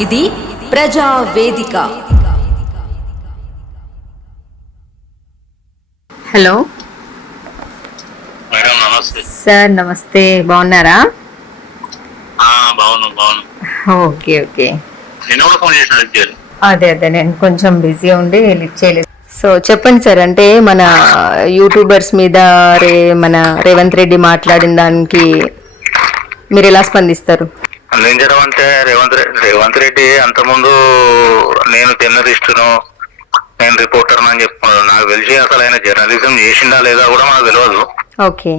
ఇది ప్రజా వేదిక. హలో మేడం నమస్తే. సార్ నమస్తే, బాగున్నారా? బాగున్నాను. Okay okay. నిన్న కూడా ఫోన్ చేసిన అదే నేను కొంచెం బిజీ ఉండి లిఫ్ట్ చేయలేదు. సో చెప్పండి సార్, అంటే మన యూట్యూబర్స్ మీద మన రేవంత్ రెడ్డి మాట్లాడిన దానికి మీరు ఎలా స్పందిస్తారు? ఏం చేయడం అంటే రేవంత్ రెడ్డి అంతకుముందు నేను జర్నలిస్టును, నేను రిపోర్టర్ అని చెప్పుకున్నాను. నాకు తెలిసి అసలు ఆయన జర్నలిజం చేసిందా లేదా కూడా మనకు తెలియదు. ఓకే.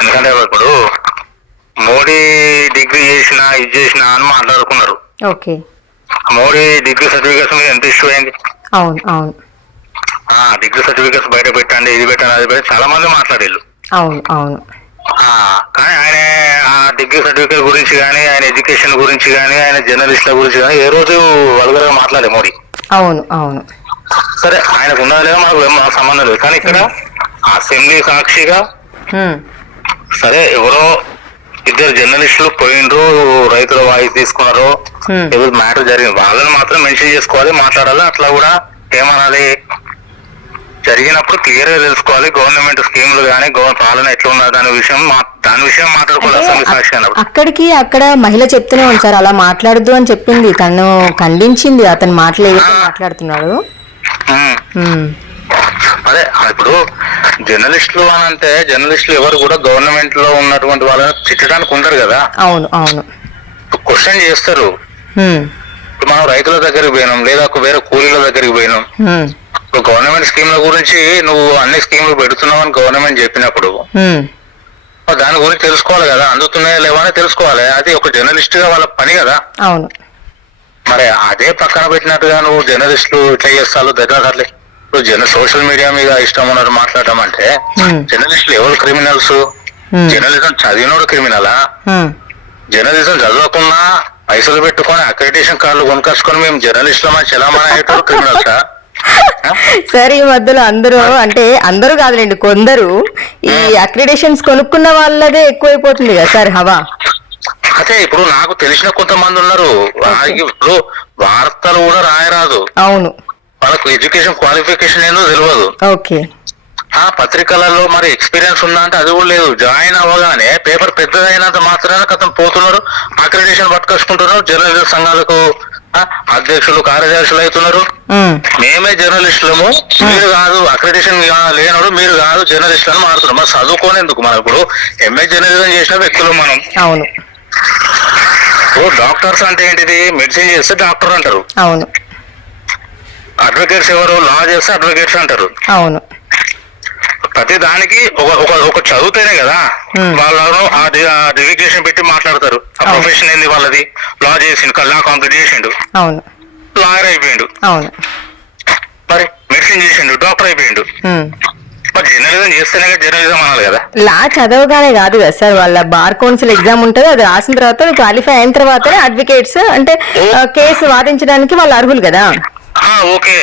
ఎందుకంటే ఇప్పుడు మోడీ డిగ్రీ చేసినా ఇది చేసినా అని మాట్లాడుకున్నారు. ఓకే. మోడీ డిగ్రీ సర్టిఫికేట్స్ మీద ఎంత ఇష్యూ అయింది? అవును అవును. డిగ్రీ సర్టిఫికేట్స్ బయట పెట్టండి, ఇది పెట్టండి, అది పెట్టండి, చాలా మంది మాట్లాడేళ్ళు. అవును అవును. కానీ ఆయన ఆ డిగ్రీ సర్టిఫికేట్ గురించి కానీ, ఆయన ఎడ్యుకేషన్ గురించి కానీ, ఆయన జర్నలిస్ట్ల గురించి కానీ ఏ రోజు వల్గర్గా మాట్లాడే మోడీ. అవును అవును. సరే, ఆయనకు ఉన్నది లేదా మనకు సంబంధం లేదు. కానీ ఇక్కడ అసెంబ్లీ సాక్షిగా సరే ఎవరో ఇద్దరు జర్నలిస్టులు పోయిండ్రు, రైతుల వాయిస్ తీసుకున్నారు, ఏదో మ్యాటర్ జరిగింది, వాళ్ళని మాత్రం మెన్షన్ చేసుకోవాలి, మాట్లాడాలి. అట్లా కూడా ఏమనాలి, జరిగినప్పుడు క్లియర్ గా తెలుసుకోవాలి. గవర్నమెంట్ స్కీములు కానీ పాలన ఎట్లా ఉన్నది దాని విషయం మాట్లాడుకోవాలి అసెంబ్లీ సాక్షి అన్నప్పుడు. అక్కడ మహిళ చెప్తూనే ఉంది సార్, అలా మాట్లాడద్దు అని చెప్పింది, తను ఖండించింది అతను మాట్లాడుతున్నాడు. అదే ఇప్పుడు జర్నలిస్టులు అని అంటే జర్నలిస్టులు ఎవరు కూడా గవర్నమెంట్ లో ఉన్నటువంటి వాళ్ళని తిట్టడానికి ఉండరు కదా. అవును అవును. క్వశ్చన్ చేస్తారు. ఇప్పుడు మనం రైతుల దగ్గరికి పోయినాం, లేదా వేరే కూలీల దగ్గరికి పోయినాం, ఇప్పుడు గవర్నమెంట్ స్కీమ్ల గురించి నువ్వు అన్ని స్కీమ్లు పెడుతున్నావు అని గవర్నమెంట్ చెప్పినప్పుడు దాని గురించి తెలుసుకోవాలి కదా, అందుతున్నాయా లేవా అని తెలుసుకోవాలి. అది ఒక జర్నలిస్ట్ గా వాళ్ళ పని కదా. అవును. మరి అదే పక్కన పెట్టినట్టుగా నువ్వు జర్నలిస్టులు ఇట్లా చేస్తావు దగ్గర సోషల్ మీడియా మీద ఇష్టం ఉన్నట్టు మాట్లాడటం అంటే జర్నలిస్టులు ఎవరు క్రిమినల్స్? జర్నలిజం చదివినోడు క్రిమినలా? జర్నలిజం చదవకుండా పైసలు పెట్టుకొని అక్రెడిటేషన్ కార్డులు కొనుకొచ్చుకొని మేము జర్నలిస్టుల మంచి ఎలా మన క్రిమినల్సా? సార్ ఈ మధ్యలో అందరూ కాదులేండి, కొందరు ఈ అక్రిడేషన్స్ కొనుక్కున్న వాళ్ళదే ఎక్కువైపోతుంది కదా సార్ హవా. అదే ఇప్పుడు నాకు తెలిసిన కొంతమంది ఉన్నారు, ఇప్పుడు వార్తలు కూడా రాయరాదు, అవును, వాళ్ళకు ఎడ్యుకేషన్ క్వాలిఫికేషన్ ఏందో తెలియదు. ఓకే. పత్రికలలో మరి ఎక్స్పీరియన్స్ ఉందా అంటే అది కూడా లేదు. జాయిన్ అవ్వగానే పేపర్ పెద్దదైనంత మాత్రాన కథం పోతున్నారు, అక్రిడేషన్ పట్టుకొచ్చుకుంటున్నారు, జర్నలిస్ట్ సంఘాలకు అధ్యక్షులు కార్యదర్శులు అవుతున్నారు. మేమే జర్నలిస్టులము, మీరు కాదు, అక్రిడేషన్ లేనోడు మీరు కాదు జర్నలిస్ట్ అని మారుతున్నారు. మరి చదువుకోనేందుకు? మనం ఇప్పుడు ఎంఏ జర్నలిజం చేసిన వ్యక్తులు మనం. అవును. డాక్టర్స్ అంటే ఏంటిది? మెడిసిన్ చేస్తే డాక్టర్ అంటారు. అవును. అడ్వకేట్స్ ఎవరు? లా చేస్తే అడ్వకేట్స్ అంటారు. అవును. ప్రతి దానికి ఒక చదువుతేనే కదా వాళ్ళను ఆ డెడికేషన్ పెట్టి మాట్లాడతారు. ఆ ప్రొఫెషన్ ఏంది వాళ్ళది? లా చేసిండు, లా కంప్లీట్ చేసిండు, అవును, లాయర్ అయిపోయిండు, అవును, మరి మెడిసిన్ చేసిండు, డాక్టర్ అయిపోయిండు. మరి జర్నలిజం చేస్తేనే జర్నలిజం అనాలి కదా. లా చదవగానే కాదు కదా సార్, వాళ్ళ బార్ కౌన్సిల్ ఎగ్జామ్ ఉంటుంది, అది రాసిన తర్వాత క్వాలిఫై అయిన తర్వాతనే అడ్వకేట్స్ అంటే కేసు వాదించడానికి వాళ్ళు అర్హులు కదా. ఓకే,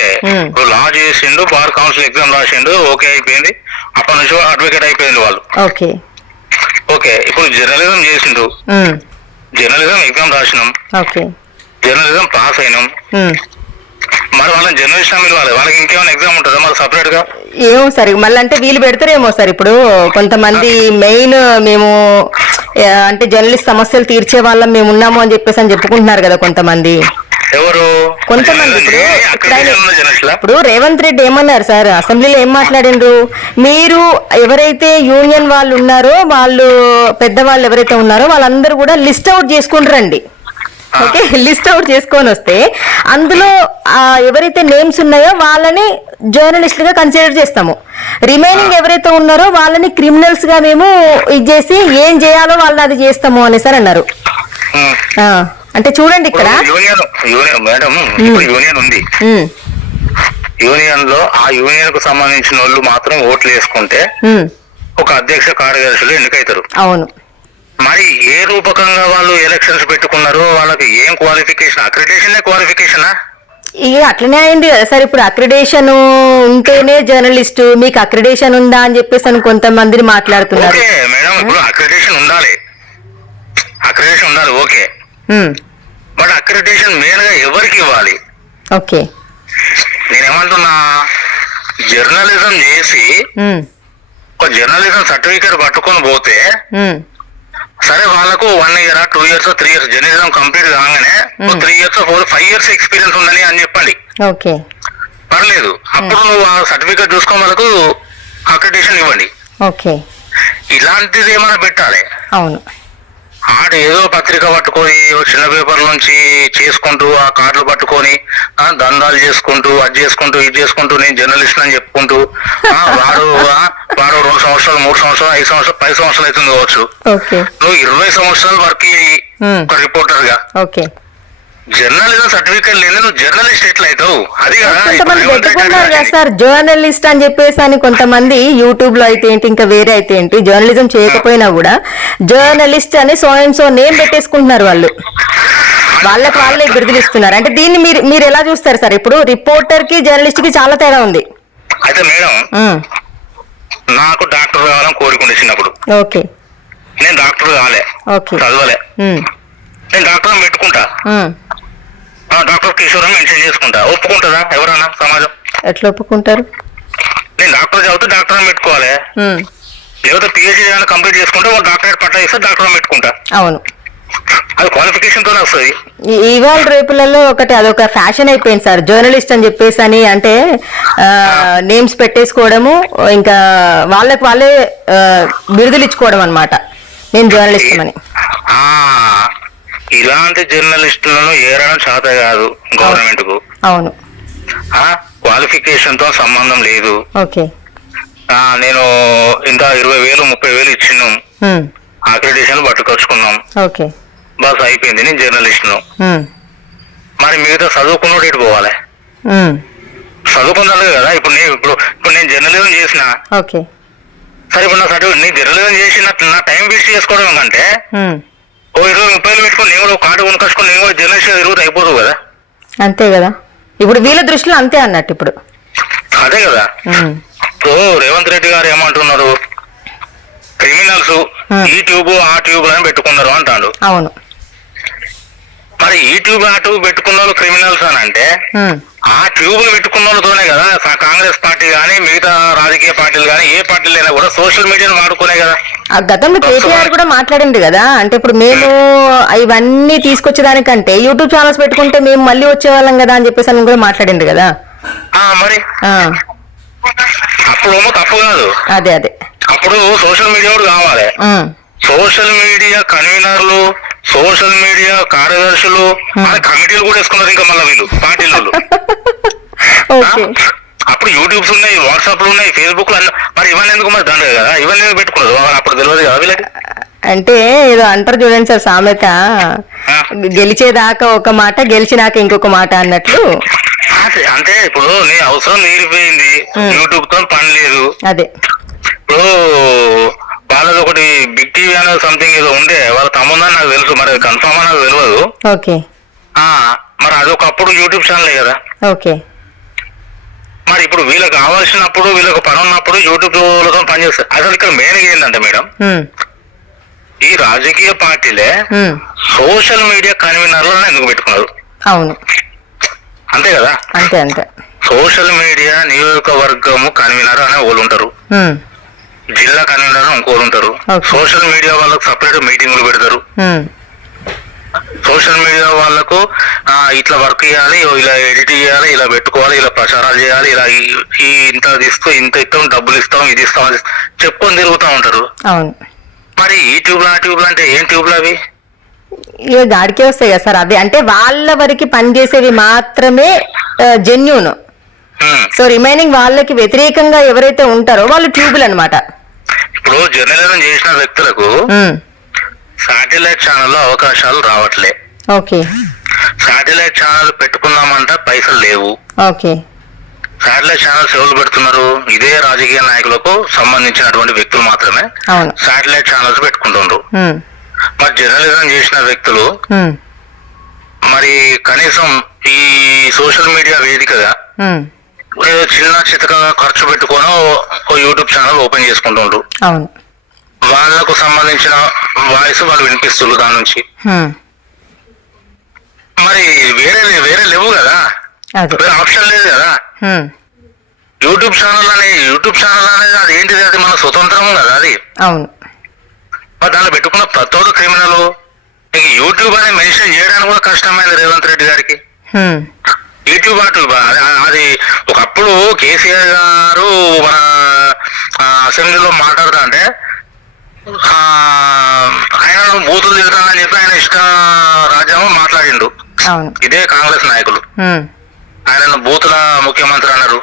ఇప్పుడు లా చేసిండు, బార్ కౌన్సిల్ ఎగ్జామ్ రాసిండు, ఓకే అయిపోయింది, అప్పటి నుంచి అడ్వకేట్ అయిపోయింది వాళ్ళు. Okay okay. ఇప్పుడు జర్నలిజం చేసిండు, జర్నలిజం ఎగ్జామ్ రాసినాం, ఓకే, జర్నలిజం పాస్ అయినాం, మరి వాళ్ళని జర్నలిస్ట్ అని పిలవాలి. వాళ్ళకి ఇంకేమైనా ఎగ్జామ్ ఉంటుందా మరి సపరేట్ గా? ఏమో సార్, మళ్ళీ అంటే వీళ్ళు పెడతారేమో సార్. ఇప్పుడు కొంతమంది మెయిన్ మేము అంటే జర్నలిస్ట్ సమస్యలు తీర్చే వాళ్ళం మేము ఉన్నాము అని చెప్పుకుంటున్నారు కదా కొంతమంది. ఎవరు? కొంతమంది. ఇప్పుడు రేవంత్ రెడ్డి ఏమన్నారు సార్ అసెంబ్లీలో, ఏం మాట్లాడిండ్రు? మీరు ఎవరైతే యూనియన్ వాళ్ళు ఉన్నారో, వాళ్ళు పెద్దవాళ్ళు ఎవరైతే ఉన్నారో వాళ్ళందరూ కూడా లిస్ట్ అవుట్ చేసుకుంటారండి. ఓకే, లిస్ట్ అవుట్ చేసుకొని వస్తే అందులో ఎవరైతే నేమ్స్ ఉన్నాయో వాళ్ళని జర్నలిస్ట్ గా కన్సిడర్ చేస్తాము, రిమైనింగ్ ఎవరైతే ఉన్నారో వాళ్ళని క్రిమినల్స్ గా మేము ఇది చేసి ఏం చేయాలో వాళ్ళని అది చేస్తాము అనేసి అన్నారు. అంటే చూడండి, ఇక్కడ మేడం యూనియన్ ఉంది, యూనియన్ లో ఆ యూనియన్ కు సంబంధించిన వాళ్ళు మాత్రం ఓట్లు వేసుకుంటే ఒక అధ్యక్ష కార్యదర్శులు ఎన్నికైతారు. అవును. మరి ఏ రూపకంగా వాళ్ళు ఎలక్షన్స్ పెట్టుకున్నారు? వాళ్ళకి ఏం క్వాలిఫికేషన్? అక్రిడేషన్ క్వాలిఫికేషనా? ఇక అట్లనే అయింది కదా సార్. ఇప్పుడు అక్రిడేషన్ ఉంటేనే జర్నలిస్ట్, మీకు అక్రిడేషన్ ఉందా అని చెప్పేసి అని కొంతమందిని మాట్లాడుతున్నారు. మేడం ఇప్పుడు అక్రిడేషన్ ఉండాలి, ఓకే, బట్ అక్రిడిటేషన్ మెయిన్ గా ఎవరికి ఇవ్వాలి? ఓకే. నేనేమంటున్నా, జర్నలిజం చేసి ఒక జర్నలిజం సర్టిఫికేట్ పట్టుకొని పోతే సరే వాళ్ళకు 1 year 2 years 3 years journalism complete కాగానే 3 years 5 years ఎక్స్పీరియన్స్ ఉందని అని చెప్పండి. ఓకే, పర్లేదు. అప్పుడు నువ్వు ఆ సర్టిఫికేట్ చూసుకొని వాళ్ళకు అక్రిడిటేషన్ ఇవ్వండి. ఓకే, ఇలాంటిది ఏమైనా పెట్టాలి. అవును. ఆడు ఏదో పత్రిక పట్టుకొని చిన్న పేపర్ నుంచి చేసుకుంటూ ఆ కార్డులు పట్టుకొని దందాలు చేసుకుంటూ అది చేసుకుంటూ ఇది చేసుకుంటూ నేను జర్నలిస్ట్ అని చెప్పుకుంటూ వాడు 2 సంవత్సరాలు 3 సంవత్సరాలు 5 సంవత్సరాలు 10 సంవత్సరాలు అవుతుంది కావచ్చు. నువ్వు 20 సంవత్సరాలు వర్క్ ఒక రిపోర్టర్ గా. ఓకే. జర్నలిజం సర్టిఫికేట్ లేదు, నువ్వు జర్నలిస్ట్ ఎట్లా అవుతావు? అది కొంతమంది పెట్టుకున్నారు కదా సార్ జర్నలిస్ట్ అని చెప్పేసి అని. కొంతమంది యూట్యూబ్ లో అయితే ఏంటి, ఇంకా వేరే అయితే ఏంటి, జర్నలిజం చేయకపోయినా కూడా జర్నలిస్ట్ అని సో అండ్ సో నేమ్ పెట్టేసుకుంటున్నారు వాళ్ళు. వాళ్ళకి వాళ్ళే బిరుదులు ఇస్తున్నారు. అంటే దీన్ని మీరు ఎలా చూస్తారు సార్? ఇప్పుడు రిపోర్టర్ కి జర్నలిస్ట్ కి చాలా తేడా ఉంది. అయితే మేడం, నాకు డాక్టర్ కావాలని కోరుకుంటే చిన్నప్పుడు. ఓకే. నేను డాక్టర్ కావాలి, చదవలే, నేను డాక్టర్ పెట్టుకుంటా, డాక్టర్ కిషోర్ మెన్షన్ చేసుకుంటా. ఒప్పుకుంటుందా ఎవరన్నా సమాజం? ఎట్లా ఒప్పుకుంటారు? నేను డాక్టర్ చదివితే డాక్టర్ పెట్టుకోవాలి, లేకపోతే పిహెచ్డీ కంప్లీట్ చేసుకుంటే వాళ్ళు డాక్టరేట్ పట్టా ఇస్తే డాక్టర్ పెట్టుకుంటా. అవును, అది క్వాలిఫికేషన్ తోనే వస్తుంది. ఇవాళ రేపులలో అదొక ఫ్యాషన్ అయిపోయింది సార్ జర్నలిస్ట్ అని చెప్పేసి అని. అంటే నేమ్స్ పెట్టేసుకోవడము, ఇంకా వాళ్ళకి వాళ్ళే బిరుదులు ఇచ్చుకోవడం అన్నమాట, నేను జర్నలిస్ట్ అని. ఇలాంటి జర్నలిస్టులను ఏరడం చేత కాదు గవర్నమెంట్ కు. అవును, క్వాలిఫికేషన్ తో సంబంధం లేదు. ఓకే. నేను ఇంత 20,000 30,000 ఇచ్చినాం, అక్రిడిటేషన్ పట్టుకొచ్చుకున్నాం, ఓకే, బస్ అయిపోయింది, నేను జర్నలిస్ట్ ను. మరి మిగతా చదువుకున్నోడు ఎటు పోవాలి? చదువుకున్నాడు కదా. ఇప్పుడు నేను జర్నలిజం చేసిన, ఓకే, సరే ఇప్పుడు నా సర్టిఫికేట్ నేను జర్నలిజం చేసిన నా టైం వేస్ట్ చేసుకోవడం కంటే 20-30 పెట్టుకుని నేను కూడా కార్డు కొనుకొచ్చుకుని నేను కూడా జర్నలిస్ట్ తిరుగుతూ అయిపోదు కదా. అంతే కదా, ఇప్పుడు వీళ్ళ దృష్టిలో అంతే అన్నట్టు. ఇప్పుడు అదే కదా. ఇప్పుడు రేవంత్ రెడ్డి గారు ఏమంటున్నారు, క్రిమినల్స్ ఈ ట్యూబ్ ఆ ట్యూబ్ అని పెట్టుకున్నారు అంటాడు. అవును. మరి ఈ ట్యూబ్ ఆ ట్యూబ్ పెట్టుకున్న వాళ్ళు క్రిమినల్స్ అని అంటే ఆ ట్యూబ్లు పెట్టుకున్న వాళ్ళతోనే కదా కాంగ్రెస్ పార్టీ కానీ మిగతా రాజకీయ పార్టీలు కానీ ఏ పార్టీలు అయినా కూడా సోషల్ మీడియాను వాడుకునే కదా. ఆ గతంలో కేటీఆర్ కూడా మాట్లాడింది కదా. అంటే ఇప్పుడు మేము ఇవన్నీ తీసుకొచ్చేదానికంటే యూట్యూబ్ ఛానల్స్ పెట్టుకుంటే మేము మళ్ళీ వచ్చేవాళ్ళం కదా అని చెప్పేసి అని కూడా మాట్లాడింది కదా. మరి అప్పుడు తప్పు కాదు. అదే అదే అప్పుడు సోషల్ మీడియా కూడా కావాలి. సోషల్ మీడియా కన్వీనర్లు, సోషల్ మీడియా కార్యదర్శులు, కమిటీలు కూడా వేసుకున్నారు ఇంకా మళ్ళీ వీళ్ళు పార్టీలు. అప్పుడు యూట్యూబ్స్ ఉన్నాయి, వాట్సాప్లు ఉన్నాయి, ఫేస్బుక్ లో. మరి ఇవన్నీ ఎందుకు మరి దండ కదా, ఇవన్నీ పెట్టుకున్నారు అప్పుడు తెలియదు కదా వీళ్ళకి. అంటే ఏదో అంటారు చూడండి సార్ సామెత, గెలిచేదాకా ఒక మాట గెలిచినాక ఇంకొక మాట అన్నట్లు. అంటే ఇప్పుడు నీ అవసరం తీరిపోయింది, యూట్యూబ్ తో పని లేదు. అదే ఇప్పుడు వాళ్ళది ఒకటి బిగ్ టీవీ అనేది సంథింగ్ ఏదో ఉండే, వాళ్ళ తమ్ముందని నాకు తెలుసు, మరి కన్ఫర్మ్ అని నాకు తెలియదు. ఓకే. మరి అదొకప్పుడు యూట్యూబ్ ఛానలే కదా. ఓకే. మరి ఇప్పుడు వీళ్ళకి కావాల్సినప్పుడు వీళ్ళకి పని ఉన్నప్పుడు యూట్యూబ్ లతో పనిచేస్తారు. అసలు ఇక్కడ మెయిన్ ఏంటంటే మేడం, ఈ రాజకీయ పార్టీలే సోషల్ మీడియా కన్వీనర్లను ఎందుకు పెట్టుకున్నారు? అవును, అంతే కదా. అంతే అంతే. సోషల్ మీడియా నియోజకవర్గము కన్వీనర్ అనే వాళ్ళు ఉంటారు, జిల్లా కన్వీనర్ ఇంకోరు ఉంటారు. సోషల్ మీడియా వాళ్ళకు సపరేట్ మీటింగ్లు పెడతారు. సోషల్ మీడియా వాళ్ళకు ఇట్లా వర్క్ చేయాలి, ఇలా ఎడిట్ చేయాలి, ఇలా పెట్టుకోవాలి, ఇలా ప్రచారాలు చేయాలి, ఇలా ఇంత ఇస్తూ ఇంత ఇస్తాం, డబ్బులు ఇస్తాం, ఇది ఇస్తాం అది చెప్పుకొని తిరుగుతూ ఉంటారు. మరి ఈ ట్యూబ్లు ఆ ట్యూబ్లు అంటే ఏం ట్యూబ్లు అవి? ఇక గాడికే వస్తాయి కదా సార్ అవి. అంటే వాళ్ళ వరకు పనిచేసేవి మాత్రమే జెన్యూన్. సో రిమైనింగ్ వాళ్ళకి వ్యతిరేకంగా ఎవరైతే ఉంటారో వాళ్ళు ట్యూబులు అన్నమాట. ఇప్పుడు జర్నలిజం చేసిన వ్యక్తులకు శాటిలైట్ ఛానల్ అవకాశాలు రావట్లే. ఓకే. శాటిలైట్ ఛానల్ పెట్టుకుందామంటే పైసలు లేవు. ఓకే. శాటిలైట్ ఛానల్స్ ఎవరు పెడుతున్నారు? ఇదే రాజకీయ నాయకులకు సంబంధించినటువంటి వ్యక్తులు మాత్రమే శాటిలైట్ ఛానల్స్ పెట్టుకుంటున్నారు. మరి జర్నలిజం చేసిన వ్యక్తులు మరి కనీసం ఈ సోషల్ మీడియా వేదికగా చిన్న చితకగా ఖర్చు పెట్టుకొని యూట్యూబ్ ఛానల్ ఓపెన్ చేసుకుంటుండ్రు. వాళ్లకు సంబంధించిన వాయిస్ వాళ్ళు వినిపిస్తున్నారు దాని నుంచి. మరి వేరే ఆప్షన్ లేదు కదా. యూట్యూబ్ ఛానల్ అనేది అది ఏంటిది, అది మన స్వతంత్రం కదా అది. అవును. దాంట్లో పెట్టుకున్న ప్రతోడు క్రిమినల్. యూట్యూబ్ అని మెన్షన్ చేయడానికి కూడా కష్టమైంది రేవంత్ రెడ్డి గారికి. యూట్యూబ్ అది ఒకప్పుడు కేసీఆర్ గారు మన అసెంబ్లీలో మాట్లాడుతా అంటే ఆయన బూతులు తిడతానని చెప్పి ఆయన ఇష్ట రాజ్యాంగం మాట్లాడిండు. ఇదే కాంగ్రెస్ నాయకులు ఆయన బూతుల ముఖ్యమంత్రి అన్నారు.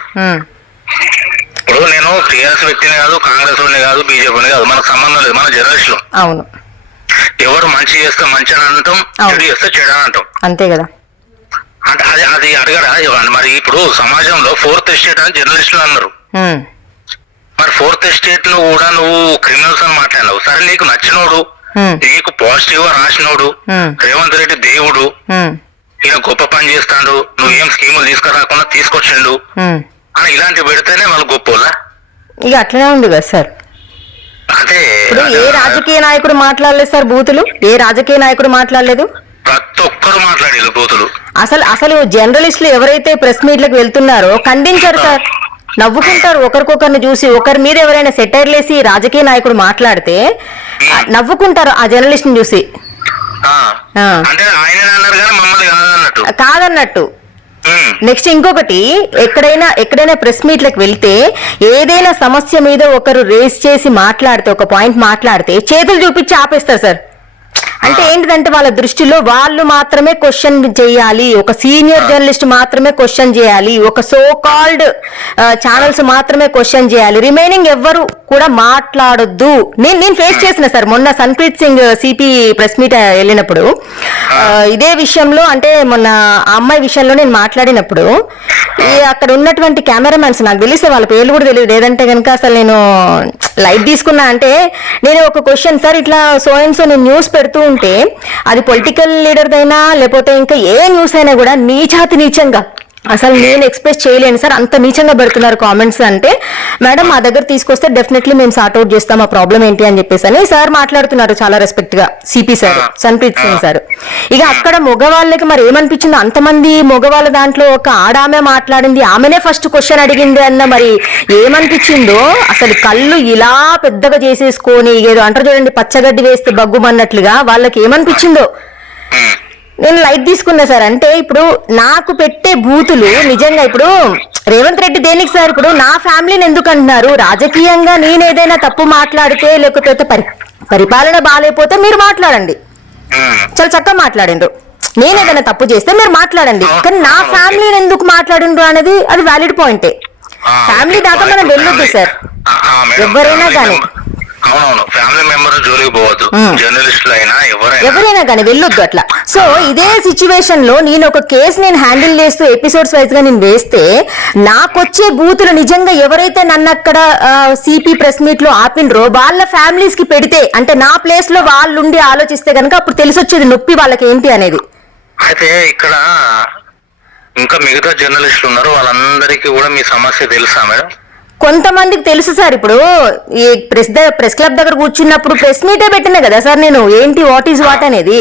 ఇప్పుడు నేను టీఆర్ఎస్ వ్యక్తిని కాదు, కాంగ్రెస్ వాడిని కాదు, బీజేపీని కాదు, మనకు సంబంధం లేదు. మన జర్నలిస్టులు. అవును. ఎవరు మంచి చేస్తే మంచి అని అంటాం, చెడు చేస్తే చెడు అని అంటాం. అంతే కదా. అంటే అది అడగరా మరి? ఇప్పుడు సమాజంలో 4th ఎస్టేట్ అని జర్నలిస్టులు అన్నారు. మరి 4th ఎస్టేట్ లో కూడా నువ్వు క్రిమినల్స్ అని మాట్లాడినావు. సరే, నీకు నచ్చినోడు, నీకు పాజిటివ్ గా రాసినోడు రేవంత్ రెడ్డి దేవుడు, ఈయన గొప్ప పని చేస్తాడు, నువ్వు ఏం స్కీములు తీసుకురాకుండా తీసుకొచ్చిండు అని ఇలాంటివి పెడితేనే వాళ్ళు గొప్పోలా? ఇక అట్లనే ఉంది కదా సార్. అదే ఇప్పుడు ఏ రాజకీయ నాయకుడు మాట్లాడలేదు సార్ బూతులు? ఏ రాజకీయ నాయకుడు మాట్లాడలేదు? ప్రతి ఒక్కరు మాట్లాడేది బూతులు. అసలు జర్నలిస్టులు ఎవరైతే ప్రెస్ మీట్లకు వెళ్తున్నారో ఖండించారు సార్. నవ్వుకుంటారు ఒకరికొకరిని చూసి. ఒకరి మీద ఎవరైనా సెటైర్లేసి రాజకీయ నాయకుడు మాట్లాడితే నవ్వుకుంటారు ఆ జర్నలిస్ట్ ని చూసి. కాదన్నట్టు. నెక్స్ట్ ఇంకొకటి, ఎక్కడైనా ప్రెస్ మీట్లకు వెళ్తే ఏదైనా సమస్య మీద ఒకరు రేస్ చేసి మాట్లాడితే, ఒక పాయింట్ మాట్లాడితే చేతులు చూపించి ఆపేస్తారు సార్. అంటే ఏంటిదంటే వాళ్ళ దృష్టిలో వాళ్ళు మాత్రమే క్వశ్చన్ చేయాలి, ఒక సీనియర్ జర్నలిస్ట్ మాత్రమే క్వశ్చన్ చేయాలి, ఒక సో కాల్డ్ ఛానల్స్ మాత్రమే క్వశ్చన్ చేయాలి, రిమైనింగ్ ఎవ్వరు కూడా మాట్లాడొద్దు. నేను ఫేస్ చేసిన సార్ మొన్న Sanpreet Singh CP press meet వెళ్ళినప్పుడు ఇదే విషయంలో, అంటే మొన్న ఆ అమ్మాయి విషయంలో నేను మాట్లాడినప్పుడు అక్కడ ఉన్నటువంటి కెమెరామెన్స్, నాకు తెలిసే వాళ్ళ పేర్లు కూడా తెలియదు, లేదంటే కనుక అసలు నేను లైట్ తీసుకున్నా. అంటే నేను ఒక క్వశ్చన్, సార్ ఇట్లా సో అండ్ సో నేను న్యూస్ పెడుతూ ఉంటే అది పొలిటికల్ లీడర్దైనా లేకపోతే ఇంకా ఏ న్యూస్ అయినా కూడా నీచంగా అసలు నేను ఎక్స్ప్రెస్ చేయలేను సార్, అంత నీచంగా పెడుతున్నారు కామెంట్స్. అంటే మేడం మా దగ్గర తీసుకొస్తే డెఫినెట్లీ మేము సార్ట్అవుట్ చేస్తాం, ఆ ప్రాబ్లం ఏంటి అని చెప్పేసి అని సార్ మాట్లాడుతున్నారు చాలా రెస్పెక్ట్ గా, CP sir, Sanpreet Singh sir. ఇక అక్కడ మగవాళ్ళకి మరి ఏమనిపించిందో, అంతమంది మగవాళ్ళ దాంట్లో ఒక ఆడామె మాట్లాడింది, ఆమెనే ఫస్ట్ క్వశ్చన్ అడిగింది అన్న మరి ఏమనిపించిందో. అసలు కళ్ళు ఇలా పెద్దగా చేసేసుకొని ఏదో అంటారు చూడండి, పచ్చగడ్డి వేస్తే బగ్గుమన్నట్లుగా వాళ్ళకి ఏమనిపించిందో. నేను లైట్ తీసుకున్నా సార్. అంటే ఇప్పుడు నాకు పెట్టే బూతులు నిజంగా ఇప్పుడు రేవంత్ రెడ్డి దేనికి సార్? ఇప్పుడు నా ఫ్యామిలీని ఎందుకు అంటున్నారు? రాజకీయంగా నేను ఏదైనా తప్పు మాట్లాడితే లేకపోతే పరిపాలన బాగాలేకపోతే మీరు మాట్లాడండి, చాలా చక్కగా మాట్లాడిండ్రు. నేను ఏదైనా తప్పు చేస్తే మీరు మాట్లాడండి, కానీ నా ఫ్యామిలీని ఎందుకు మాట్లాడిండ్రు అనేది అది వ్యాలిడ్ పాయింటే. ఫ్యామిలీ దాకా మనం వెళ్ళొద్దు సార్, ఎవరైనా కానీ. అవునవును, ఫ్యామిలీ మెంబర్ జోలికి పోవద్దు, జర్నలిస్టులు అయినా ఎవరైనా కానీ వెళ్ళొద్దు అట్లా. సో ఇదే సిచ్యువేషన్ లో నేను ఒక కేసు నేను హ్యాండిల్ చేస్తూ ఎపిసోడ్స్ వైజ్ గా నేను వేస్తే నాకొచ్చే బూతులు నిజంగా ఎవరైతే నన్ను అక్కడ సిపి ప్రెస్ మీట్ లో ఆపినరో వాళ్ళ ఫ్యామిలీస్ కి పెడితే, అంటే నా ప్లేస్ లో వాళ్ళు ఉండి ఆలోచిస్తే కనుక అప్పుడు తెలిసొచ్చేది నొప్పి వాళ్ళకి ఏంటి అనేది. అయితే ఇక్కడ ఇంకా మిగతా జర్నలిస్టులు ఉన్నారు, వాళ్ళందరికీ కూడా మీ సమస్య తెలుసా మేడం? కొంతమందికి తెలుసు సార్. ఇప్పుడు ఈ ప్రెస్ క్లబ్ దగ్గర కూర్చున్నప్పుడు ప్రెస్ మీటే పెట్టినా కదా సార్ నేను, ఏంటి వాట్ ఈజ్ వాట్ అనేది.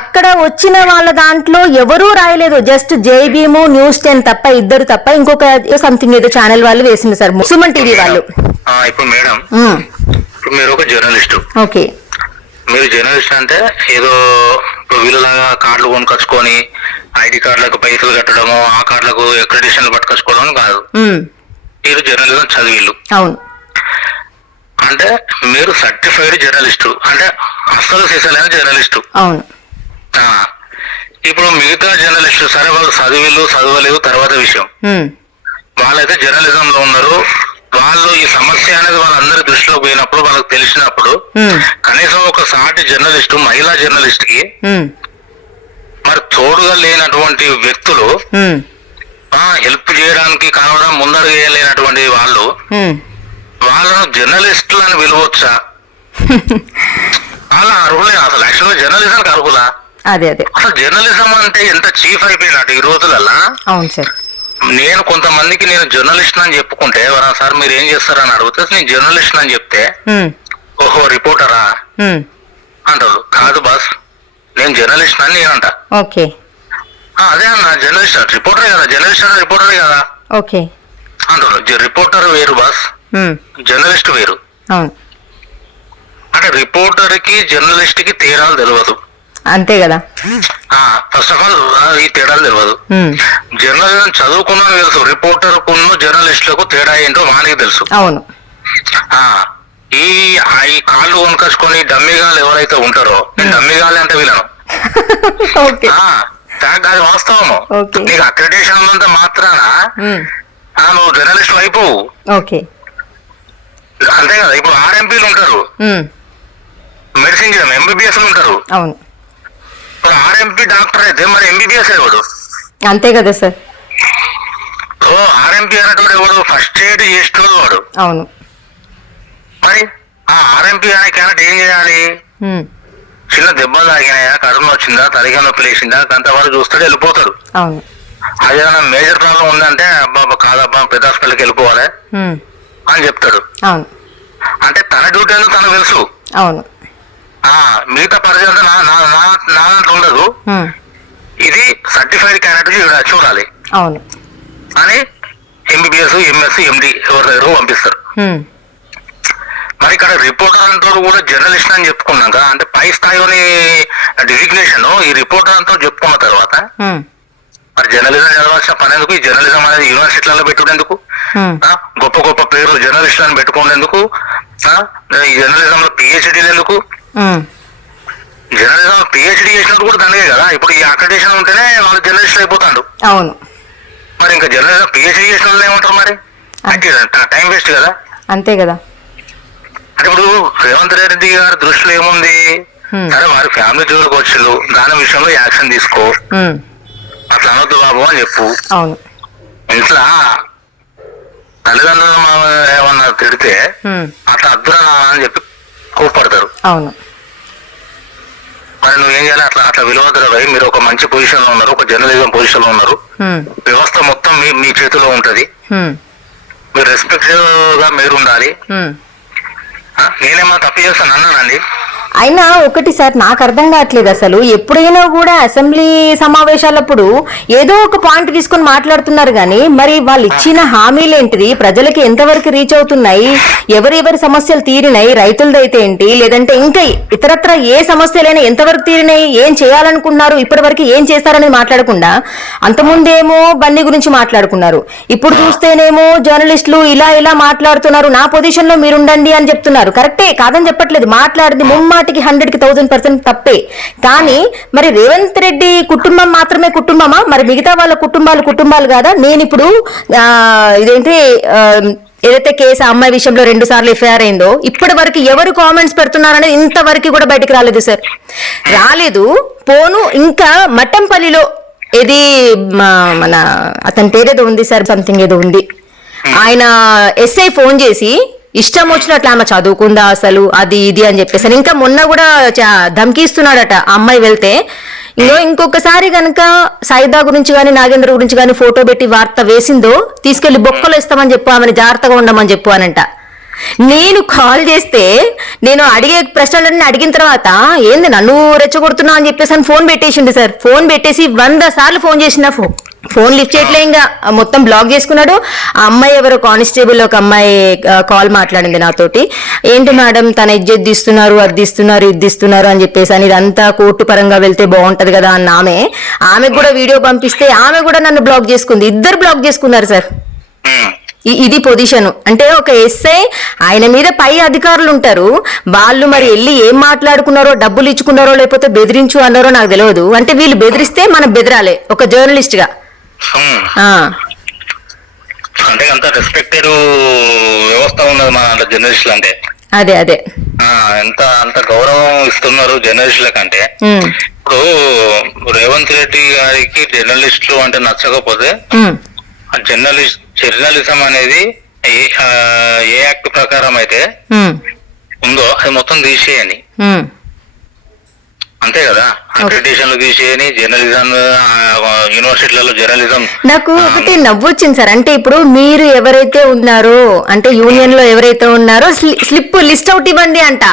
అక్కడ వచ్చిన వాళ్ళ దాంట్లో ఎవరూ రాయలేదు, జస్ట్ జైబీము, న్యూస్ 10 తప్ప, ఇద్దరు తప్ప, ఇంకొక సంథింగ్ ఏదో ఛానల్ వాళ్ళు వేసింది సార్, సుమన్ టీవీ వాళ్ళు. ఇప్పుడు మేడం, ఇప్పుడు మీరు ఒక జర్నలిస్ట్. ఓకే, మీరు జర్నలిస్ట్ అంటే ఏదో వీళ్ళలాగా కార్డులు కొనుకొచ్చుకొని ఐడి కార్డులకు పైసలు కట్టడము, ఆ కార్డులకు అక్రెడిషన్లు పట్టుకొచ్చుకోవడం కాదు. మీరు జర్నలిజం చదివిళ్ళు. అవును. అంటే మీరు సర్టిఫైడ్ జర్నలిస్టు, అంటే అసలు సిసలైన జర్నలిస్టు. అవును. ఇప్పుడు మిగతా జర్నలిస్టు సరే వాళ్ళు చదవలేదు తర్వాత విషయం, వాళ్ళైతే జర్నలిజం లో ఉన్నారు, వాళ్ళు ఈ సమస్య అనేది వాళ్ళందరి దృష్టిలో పోయినప్పుడు వాళ్ళకి తెలిసినప్పుడు కనీసం ఒక సాటి జర్నలిస్టు, మహిళా జర్నలిస్ట్ కి మరి తోడుగా లేనటువంటి వ్యక్తులు హెల్ప్ చేయడానికి కావడం ముందడుగు వేయలేనటువంటి వాళ్ళను జర్నలిస్టులు అని పిలవచ్చా? అలా అర్హులే అసలు? యాక్చువల్గా జర్నలిజానికి అర్హులా? అదే అసలు జర్నలిజం అంటే ఎంత చీఫ్ అయిపోయినట్టు ఈ రోజులల్లా. అవును సార్. నేను కొంతమందికి నేను జర్నలిస్ట్ అని చెప్పుకుంటే, సార్ మీరు ఏం చేస్తారని అడిగితే నేను జర్నలిస్ట్ అని చెప్తే ఓహో రిపోర్టరా అంటారు. కాదు బాస్, నేను జర్నలిస్ట్ అని నేనంట. ఓకే. అదే అన్న జర్నలిస్ట్ రిపోర్టరే కదా, జర్నలిస్ట్ అన్న రిపోర్టరే కదా ఓకే అంటారు. రిపోర్టర్ వేరు బాస్, జర్నలిస్ట్ వేరు. అవును అంటే రిపోర్టర్ కి జర్నలిస్ట్ కి తేడాలు తెలియదు. అంతే కదా. ఫస్ట్ ఆఫ్ ఆల్ ఈ తేడాలు తెలియదు. జర్నలిజం చదువుకున్నా తెలుసు, రిపోర్టర్ కును జర్నలిస్టులకు తేడా ఏంటో వానికి తెలుసు. అవును. ఈ కాళ్ళు కొనుకొచ్చుకొని డమ్మిగాలు ఎవరైతే ఉంటారో, డమ్మిగాలి అంటే వీళ్ళను అది వాస్తవము. నీకు అక్రెడిటేషన్ ఉన్నంత మాత్రాన నువ్వు జర్నలిస్ట్ అయిపోవు. అంతే కదా. ఇప్పుడు ఆర్ఎంపీలు ఉంటారు, మెడిసిన్ ఎంబీబీఎస్ ఉంటారు. అవును. ఇప్పుడు ఆర్ఎంపీ డాక్టర్ అయితే మరి ఎంబీబీఎస్ ఎవడు? అంతే కదా సార్. ఆర్ఎంపీ అనేటువంటి ఎవడు? ఫస్ట్ ఎయిడ్ చేసేటోడు వాడు. అవును. మరి ఆ ఆర్ఎంపీ అనే క్యారెట్ ఏం చేయాలి? చిన్న దెబ్బలు తాగినాయా, కరోనా వచ్చిందా, తలిగా నొప్పి లేచిందా, అంతవరకు చూస్తాడు, వెళ్ళిపోతాడు. అవును. అదేదైనా మేజర్ ప్రాబ్లం ఉందంటే అబ్బా కాదబ్బా పెద్ద హాస్పిటల్కి వెళ్ళిపోవాలి అని చెప్తాడు. అవును. అంటే తన డ్యూటీ అని తనకు తెలుసు. అవును. మిగతా పరిచయం నా దాంట్లో ఉండదు. ఇది సర్టిఫైడ్ క్యాండిడేట్ చూడాలి. అవును. అని ఎంబీబీఎస్, ఎంఎస్సి, ఎండి ఎవరి దగ్గర పంపిస్తారు. మరి ఇక్కడ రిపోర్టర్ అంతా కూడా జర్నలిస్ట్ అని చెప్పుకున్నాక, అంటే పై స్థాయిలోని డిజిగ్నేషన్ ఈ రిపోర్టర్ అంతా చెప్పుకున్న తర్వాత మరి జర్నలిజం చదవాల్సిన పని ఎందుకు? ఈ జర్నలిజం అనేది యూనివర్సిటీలలో పెట్టుకునేందుకు, గొప్ప గొప్ప పేరు జర్నలిస్ట్ అని పెట్టుకునేందుకు, ఈ జర్నలిజంలో పిహెచ్డీలు ఎందుకు? జర్నలిజం పిహెచ్డీ చేసినప్పుడు కూడా దానికే కదా. ఇప్పుడు ఈ అక్రెడిటేషన్ ఉంటేనే వాళ్ళు జర్నలిస్ట్ అయిపోతాడు. అవును. మరి ఇంకా జర్నలిజం పిహెచ్డీ చేసిన వాళ్ళు ఏమంటారు? మరి టైం వేస్ట్ కదా. అంతే కదా. అంటే ఇప్పుడు రేవంత్ రెడ్డి గారి దృష్టిలో ఏముంది? సరే వారి ఫ్యామిలీ జోలికి వచ్చారు, దాని విషయంలో యాక్షన్ తీసుకో, అట్లా అనొద్దు బాబు అని చెప్పు. అవును. ఇంట్లో తల్లిదండ్రులు ఏమన్నా తిడితే అట్లా అద్దురా అని చెప్పి కోప్పడతారు. అవును. మరి నువ్వేం చేయాలి? అట్లా విలువద్దురా భయ్, మీరు ఒక మంచి పొజిషన్ లో ఉన్నారు, ఒక జర్నలిజం పొజిషన్ లో ఉన్నారు, వ్యవస్థ మొత్తం మీ చేతిలో ఉంటది, మీరు రెస్పెక్టివ్ గా మీరు ఉండాలి. నేనేమన్నా తప్పు చేస్తాను అన్నానండి? అయినా ఒకటి సార్, నాకు అర్థం కావట్లేదు అసలు. ఎప్పుడైనా కూడా అసెంబ్లీ సమావేశాలప్పుడు ఏదో ఒక పాయింట్ తీసుకొని మాట్లాడుతున్నారు కానీ మరి వాళ్ళు ఇచ్చిన హామీలు ఏంటిది, ప్రజలకి ఎంతవరకు రీచ్ అవుతున్నాయి, ఎవరెవరి సమస్యలు తీరినాయి, రైతులదైతే ఏంటి, లేదంటే ఇంకా ఇతరత్ర ఏ సమస్యలైనా ఎంతవరకు తీరినాయి, ఏం చేయాలనుకున్నారు, ఇప్పటి వరకు ఏం చేస్తారనేది మాట్లాడకుండా అంతకుముందేమో బండి గురించి మాట్లాడుకున్నారు, ఇప్పుడు చూస్తేనేమో జర్నలిస్టులు ఇలా మాట్లాడుతున్నారు, నా పొజిషన్ లో మీరుండండి అని చెప్తున్నారు. కరెక్టే, కాదని చెప్పట్లేదు, మాట్లాడింది ముమ్మాటికి 100కి 1000% తప్పే. కానీ మరి రేవంత్ రెడ్డి కుటుంబం మాత్రమే కుటుంబమా, మరి మిగతా వాళ్ళ కుటుంబాలు కాదా? నేను ఇప్పుడు ఇదేంటి ఏదైతే కేసు అమ్మాయి విషయంలో 2 సార్లు ఎఫ్ఐఆర్ అయిందో ఇప్పటి వరకు ఎవరు కామెంట్స్ పెడుతున్నారనేది ఇంతవరకు కూడా బయటకు రాలేదు సార్, రాలేదు. పోను ఇంకా మట్టంపల్లిలో ఇది మన అతని పేరేదో ఉంది సార్, సంథింగ్ ఏదో ఉంది, ఆయన ఎస్ఐ ఫోన్ చేసి ఇష్టం వచ్చినట్లు ఆమె చదువుకుందా అసలు, అది ఇది అని చెప్పేసి ఇంకా మొన్న కూడా ధమ్కిస్తున్నాడట ఆ అమ్మాయి వెళ్తే. ఇంకొకసారి కనుక సైదా గురించి కానీ నాగేంద్ర గురించి కానీ ఫోటో పెట్టి వార్త వేసిందో తీసుకెళ్లి బొక్కలు ఇస్తామని చెప్పు, ఆమెను జాగ్రత్తగా ఉండమని చెప్పు అనంట. నేను కాల్ చేస్తే నేను అడిగే ప్రశ్నలన్నీ అడిగిన తర్వాత ఏంది నన్ను రెచ్చగొడుతున్నావు అని చెప్పేసి అని ఫోన్ పెట్టేసిండు సార్. ఫోన్ పెట్టేసి 100 సార్లు ఫోన్ చేసిన ఫోన్ లిఫ్ట్ చేయట్లే, ఇంకా మొత్తం బ్లాక్ చేసుకున్నాడు. ఆ అమ్మాయి ఎవరో కానిస్టేబుల్ ఒక అమ్మాయి కాల్ మాట్లాడింది నాతోటి, ఏంటి మేడం తన ఇజ్జత్ తీస్తున్నారు, అది ఇస్తున్నారు అని చెప్పేసి అని, ఇదంతా కోర్టు పరంగా వెళ్తే బాగుంటది కదా అన్న ఆమెకు కూడా వీడియో పంపిస్తే ఆమె కూడా నన్ను బ్లాక్ చేసుకుంది. ఇద్దరు బ్లాక్ చేసుకున్నారు సార్. ఇది పొజిషన్ అంటే ఒక ఎస్ఐ, ఆయన మీద పై అధికారులు ఉంటారు, వాళ్ళు మరి వెళ్ళి ఏం మాట్లాడుకున్నారో, డబ్బులు ఇచ్చుకున్నారో లేకపోతే బెదిరించు అన్నారో నాకు తెలియదు. అంటే వీళ్ళు బెదిరిస్తే మనం బెదరాలి ఒక జర్నలిస్ట్ గా. అంటే అంత రెస్పెక్టెడ్ వ్యవస్థ ఉన్నది మన జర్నలిస్టులు అంటే. అదే అంత గౌరవం ఇస్తున్నారు జర్నలిస్టుల కంటే. ఇప్పుడు రేవంత్ రెడ్డి గారికి జర్నలిస్టులు అంటే నచ్చకపోతే జర్నలిజం అనేది ఏ యాక్ట్ ప్రకారం అయితే ఉందో అది మొత్తం తీసేయని, అంతే కదా. అక్రెడిటేషన్లు తీసేయని, జర్నలిజం యూనివర్సిటీలలో జర్నలిజం. నాకు ఒకటి నవ్వు వచ్చింది సార్, అంటే ఇప్పుడు మీరు ఎవరైతే ఉన్నారో అంటే యూనియన్ లో ఎవరైతే ఉన్నారో స్లిప్ లిస్ట్ అవుట్ ఇవ్వండి అంట.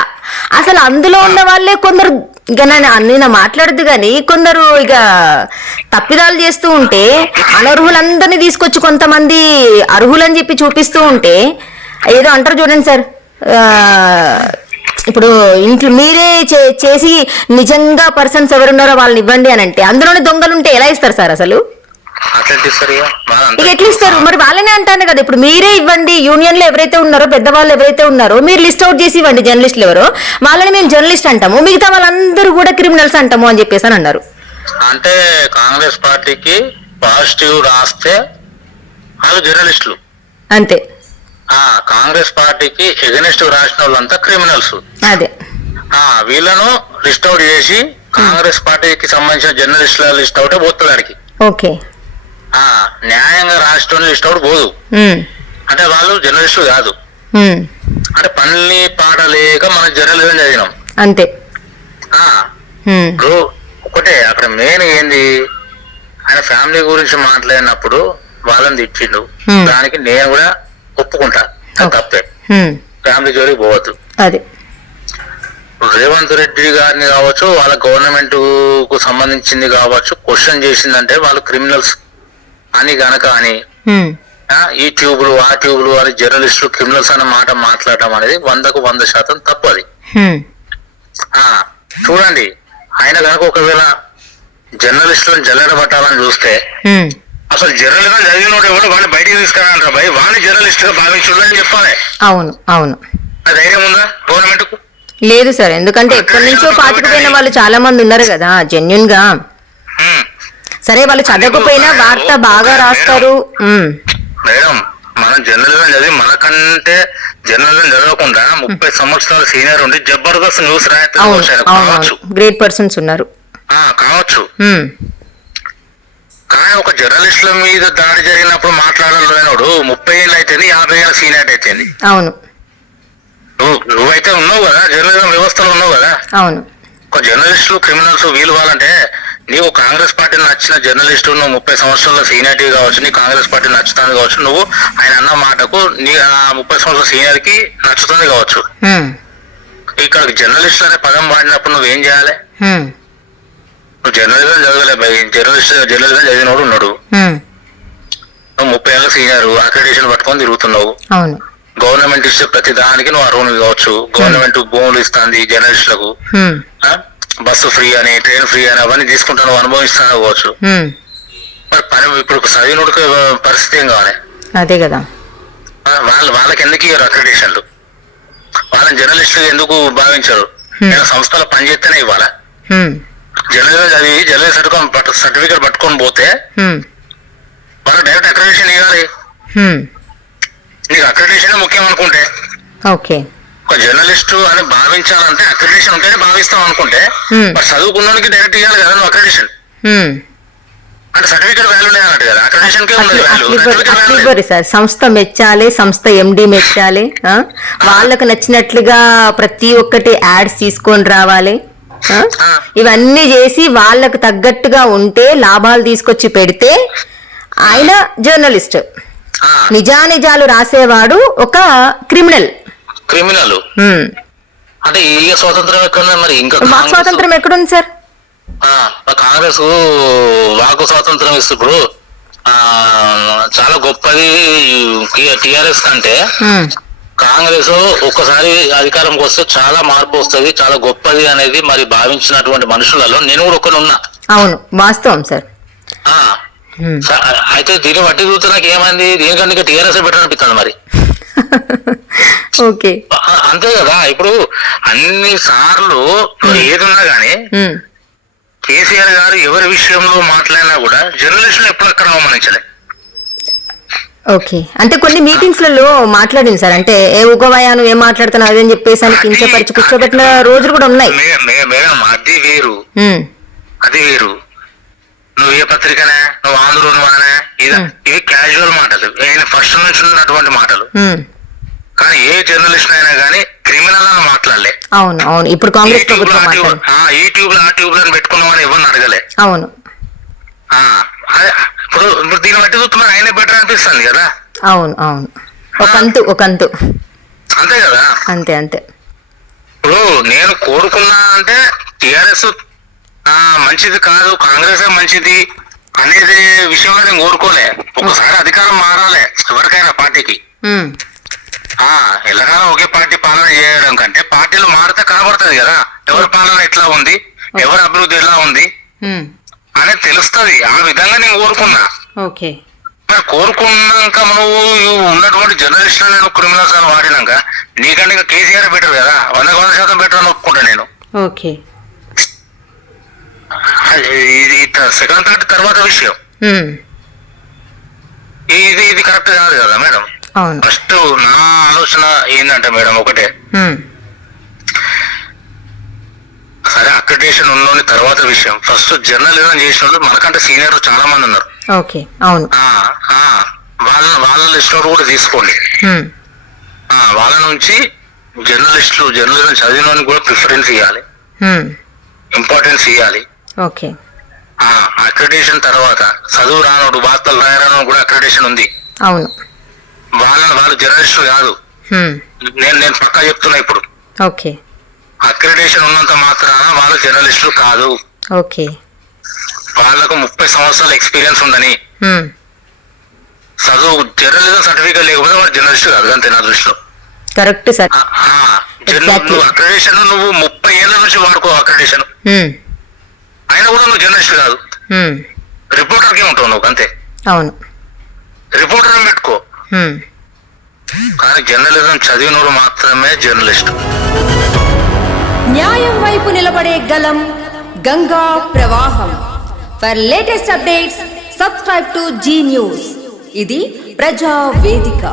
అసలు అందులో ఉన్న వాళ్ళే కొందరు ఇక నేను మాట్లాడద్దు కానీ కొందరు ఇక తప్పిదాలు చేస్తూ ఉంటే అనర్హులందరినీ తీసుకొచ్చి కొంతమంది అర్హులని చెప్పి చూపిస్తూ ఉంటే ఏదో అంటారు చూడండి సార్, ఇప్పుడు ఇంట్లో మీరే చేసి నిజంగా పర్సన్స్ ఎవరున్నారో వాళ్ళని ఇవ్వండి అని అంటే అందులోనే దొంగలు ఉంటే ఎలా ఇస్తారు సార్ అసలు? ఇక ఎట్లా ఇస్తారు మరి? వాళ్ళనే అంటాను కదా, ఇప్పుడు మీరే ఇవ్వండి, యూనియన్ లో ఎవరైతే ఉన్నారో పెద్దవాళ్ళు ఎవరైతే ఉన్నారో మీరు లిస్ట్ అవుట్ చేసి ఇవ్వండి, జర్నలిస్టులు ఎవరో వాళ్ళని మేము జర్నలిస్ట్ అంటాము, మిగతా వాళ్ళందరూ కూడా క్రిమినల్స్ అంటాము అని చెప్పేసి అని అన్నారు. అంటే కాంగ్రెస్ పార్టీకి పాజిటివ్ రాస్తే వాళ్ళు జర్నలిస్టులు అంతే, కాంగ్రెస్ పార్టీకి ఎగనెస్ట్ రాసిన వాళ్ళంతా క్రిమినల్స్. అదే వీళ్ళను లిస్ట్ అవుట్ చేసి కాంగ్రెస్ పార్టీకి సంబంధించిన జర్నలిస్టుల లిస్ట్ అవుట్ పోతుంది వాడికి. ఓకే, న్యాయంగా రాష్ట్రం లిస్ట్ అవుట్ పోదు. అంటే వాళ్ళు జర్నలిస్టులు కాదు, అంటే పని పాట లేక మనం జర్నలిజం చదివినాం అంతే. ఇప్పుడు ఒకటే అక్కడ మెయిన్ ఏంది, ఆయన ఫ్యామిలీ గురించి మాట్లాడినప్పుడు వాళ్ళని తిట్టిండు, దానికి నేను కూడా ఒప్పుకుంటా, తప్పే, ఫ్యామిలీ జోలికి పోవద్దు. అదే రేవంత్ రెడ్డి గారిని కావచ్చు, వాళ్ళ గవర్నమెంట్ కు సంబంధించింది కావచ్చు, క్వశ్చన్ చేసిందంటే వాళ్ళు క్రిమినల్స్ అని గనక అని ఈ ట్యూబ్లు ఆ ట్యూబ్లు అని జర్నలిస్టులు క్రిమినల్స్ అన్న మాట మాట్లాడటం అనేది 100% తప్పు. అది చూడండి, ఆయన కనుక ఒకవేళ జర్నలిస్టులను జల్లెడ పట్టాలని చూస్తే అసలు జర్నలిజం చదివినోడు ఎవరు వాడిని బయటికి తీసుకురాలంటారు భయ్, వాడిని జర్నలిస్ట్ గా భావించు అని చెప్పాలి. అవును అవును, ధైర్యం ఉందా గవర్నమెంట్ కు? లేదు సార్, ఎందుకంటే ఎక్కడి నుంచో పాతుకుపోయిన వాళ్ళు చాలా మంది ఉన్నారు కదా జెన్యున్ గా. సరే వాళ్ళు చదవకపోయినా వార్త బాగా రాస్తారు. మేడం, మనం జర్నలిజం చదివి మనకంటే జర్నలిజం చదవకుండా 30 సంవత్సరాల సీనియర్ ఉండి జబర్దస్త్ న్యూస్ రాయచ్చు, గ్రేట్ పర్సన్స్ ఉన్నారు కావచ్చు. కానీ ఒక జర్నలిస్టుల మీద దాడి జరిగినప్పుడు మాట్లాడలేనోడు 30 ఏళ్ళు అయితే 50 ఏళ్ళ సీనియర్ అయితే. అవును, నువ్వైతే ఉన్నావు కదా, జర్నలిజం వ్యవస్థలో ఉన్నావు కదా. అవును, ఒక జర్నలిస్టులు క్రిమినల్స్ వీలు కావాలంటే నీవు కాంగ్రెస్ పార్టీ నచ్చిన జర్నలిస్టు, నువ్వు 30 సంవత్సరాల సీనియారిటీ కావచ్చు, నీ కాంగ్రెస్ పార్టీ నచ్చుతుంది కావచ్చు, నువ్వు ఆయన అన్న మాటకు నీ 30 సంవత్సరాల సీనియర్ కి నచ్చుతుంది కావచ్చు. ఇక్కడ జర్నలిస్ట్ అనే పదం వాడినప్పుడు నువ్వేం చేయాలి? నువ్వు జర్నలిజం చదవలే భయ్, జర్నలిజం చదివినోడు ఉన్నాడు, నువ్వు 30 ఏళ్ళ సీనియర్, అక్రెడిటేషన్ పట్టుకొని తిరుగుతున్నావు, గవర్నమెంట్ ఇచ్చే ప్రతి దానికి నువ్వు అర్హులు కావచ్చు, గవర్నమెంట్ భూములు ఇస్తుంది జర్నలిస్టులకు, బస్సు ఫ్రీ అని ట్రైన్ ఫ్రీ అని అవన్నీ తీసుకుంటాను అనుభవిస్తాను కావచ్చు. మరి పని ఇప్పుడు చదివినోడికి పరిస్థితి ఏం కావాలి? అదే కదా, వాళ్ళకి ఎందుకు ఇవ్వరు అక్రెడిటేషన్లు? వాళ్ళని జర్నలిస్టులు ఎందుకు భావించరు? సంస్థలో పనిచేస్తేనే ఇవ్వాలా? జర్నలిజం చదివి జర్నలిస్ట్ సర్టిఫికేట్ పట్టుకొని పోతే వాళ్ళకి డైరెక్ట్ అక్రెడిటేషన్ ఇవ్వాలి. నీకు అక్రెడిటేషన్ ముఖ్యం అనుకుంటే, ఒక జర్నలిస్టు అని భావించాలంటే అక్రెడిటేషన్ ఉంటేనే భావిస్తాం అనుకుంటే, మరి చదువుకున్నోడికి డైరెక్ట్ ఇవ్వాలి కదా నువ్వు అక్రెడిటేషన్. అంటే సర్టిఫికేట్ వాల్యూ లేదన్నట్టు కదా, అక్రెడిటేషన్ కే ఉండదు వాల్యూ. సార్ సంస్థ మెచ్చాలి, సంస్థ ఎండి మెచ్చాలి, వాళ్ళకు నచ్చినట్లుగా ప్రతి ఒక్కటి యాడ్స్ తీసుకొని రావాలి, ఇవన్నీ చేసి వాళ్ళకు తగ్గట్టుగా ఉంటే లాభాలు తీసుకొచ్చి పెడితే ఆయన జర్నలిస్ట్. నిజానిజాలు రాసేవాడు ఒక క్రిమినల్. అంటే ఈ స్వాతంత్రం ఎక్కడ? మరి ఇంకా వాక్ స్వాతంత్రం ఎక్కడుంది సార్? కాంగ్రెస్ వాకు స్వాతంత్రం ఇస్తే ఇప్పుడు చాలా గొప్పది టిఆర్ఎస్ కంటే కాంగ్రెస్ ఒక్కసారి అధికారంకి వస్తే చాలా మార్పు వస్తుంది, చాలా గొప్పది అనేది మరి భావించినటువంటి మనుషులలో నేను కూడా ఒకరు ఉన్నా. అవును, వాస్తవం సార్. అయితే దీన్ని బట్టి చూస్తే నాకు ఏమైంది, దీనికంటే టీఆర్ఎస్ బెటర్ అనిపిస్తుంది మరి. ఓకే, అంతే కదా. ఇప్పుడు అన్ని సార్లు ఏదున్నా గానీ కేసీఆర్ గారు ఎవరి విషయంలో మాట్లాడినా కూడా జర్నలిస్టులు ఎప్పుడు అక్కడ అవమానించలే. ఓకే, అంటే కొన్ని మీటింగ్స్ లలో మాట్లాడింది సార్, అంటే ఏ ఉగవయా నువ్వు ఏం మాట్లాడుతున్నావు అదని చెప్పేసి అని కించపరిచి కూర్చోబెట్టిన రోజులు కూడా ఉన్నాయి. మేడం అది వేరు, అది వేరు. నువ్వు ఏ పత్రికనే, నువ్వు ఆంధ్రోను వానే, ఇవి క్యాజువల్ మాటలు, ఆయన ఫస్ట్ నుంచి ఉన్నటువంటి మాటలు. కానీ ఏ జర్నలిస్ట్ అయినా గానీ క్రిమినల్ అని మాట్లాడలే. అవును అవును, ఇప్పుడు కాంగ్రెస్ ప్రభుత్వం ఈ ట్యూబ్ లో ఆ ట్యూబ్ లో పెట్టుకున్నామని ఎవరిని అడగలే. అవును, ఇప్పుడు దీన్ని బట్టి చూస్తున్నా ఆయనే బెటర్ అనిపిస్తుంది కదా. అవును అవును, ఒక అంతు అంతే కదా. అంతే అంతే. ఇప్పుడు నేను కోరుకున్నా అంటే టిఆర్ఎస్ మంచిది కాదు, కాంగ్రెస్ మంచిది అనేది విషయంలో నేను కోరుకోలే. ఒకసారి అధికారం మారాలి ఎవరికైనా పార్టీకి. ఎల్లకాలం ఒకే పార్టీ పాలన చేయడం కంటే పార్టీలు మారితే కనబడుతుంది కదా ఎవరి పాలన ఎట్లా ఉంది, ఎవరి అభివృద్ధి ఎలా ఉంది అనేది తెలుస్తుంది. ఆ విధంగా నేను కోరుకున్నా. మరి కోరుకున్నాక నువ్వు ఉన్నటువంటి జర్నలిస్టులు నేను క్రిమినల్స్ అని వాడినాక నీకంటే ఇంకా కేసీఆర్ బెటర్ కదా, 100% బెటర్ అని ఒప్పుకుంటా నేను. ఇది సెకండ్ థర్డ్ తర్వాత విషయం. ఇది కరెక్ట్ కాదు కదా మేడం. ఫస్ట్ నా ఆలోచన ఏంటంటే మేడం ఒకటే, సరే అక్రిడేషన్ ఉన్నోని తర్వాత విషయం, ఫస్ట్ జర్నలిజం చేసిన వాళ్ళు మనకంటే సీనియర్లు చాలా మంది ఉన్నారు. వాళ్ళ లిస్ట్ కూడా తీసుకోండి. వాళ్ళ నుంచి జర్నలిజం చదివిన కూడా ప్రిఫరెన్స్ ఇవ్వాలి, ఇంపార్టెన్స్ ఇవ్వాలి. అక్రిడేషన్ తర్వాత చదువు రానోడు వార్తలు రాయరానోడు కూడా అక్రిడేషన్ ఉంది. వాళ్ళు జర్నలిస్టులు కాదు. నేను పక్కా చెప్తున్నా ఇప్పుడు. అక్రిడేషన్ ఉన్నంత మాత్రాన వాళ్ళు జర్నలిస్టులు కాదు. వాళ్ళకు 30 సంవత్సరాల ఎక్స్పీరియన్స్ ఉందని. చదువు జర్నలిజం సర్టిఫికేట్ లేకపోతే వాడు జర్నలిస్ట్ కాదు అంతే నా దృష్టిలో. Correct sir. అక్రిడేషన్ నువ్వు 30 ఏళ్ళ నుంచి వాడుకో అక్రిడేషన్, అయినా కూడా నువ్వు జర్నలిస్ట్ కాదు. రిపోర్టర్కి ఉంటావు నువ్వు అంతే. రిపోర్టర్ పెట్టుకో, కానీ జర్నలిజం చదివినోడు మాత్రమే జర్నలిస్ట్. న్యాయం వైపు నిలబడే గలం గంగా ప్రవాహం. For latest updates subscribe to Zee News. ఇది ప్రజా వేదిక.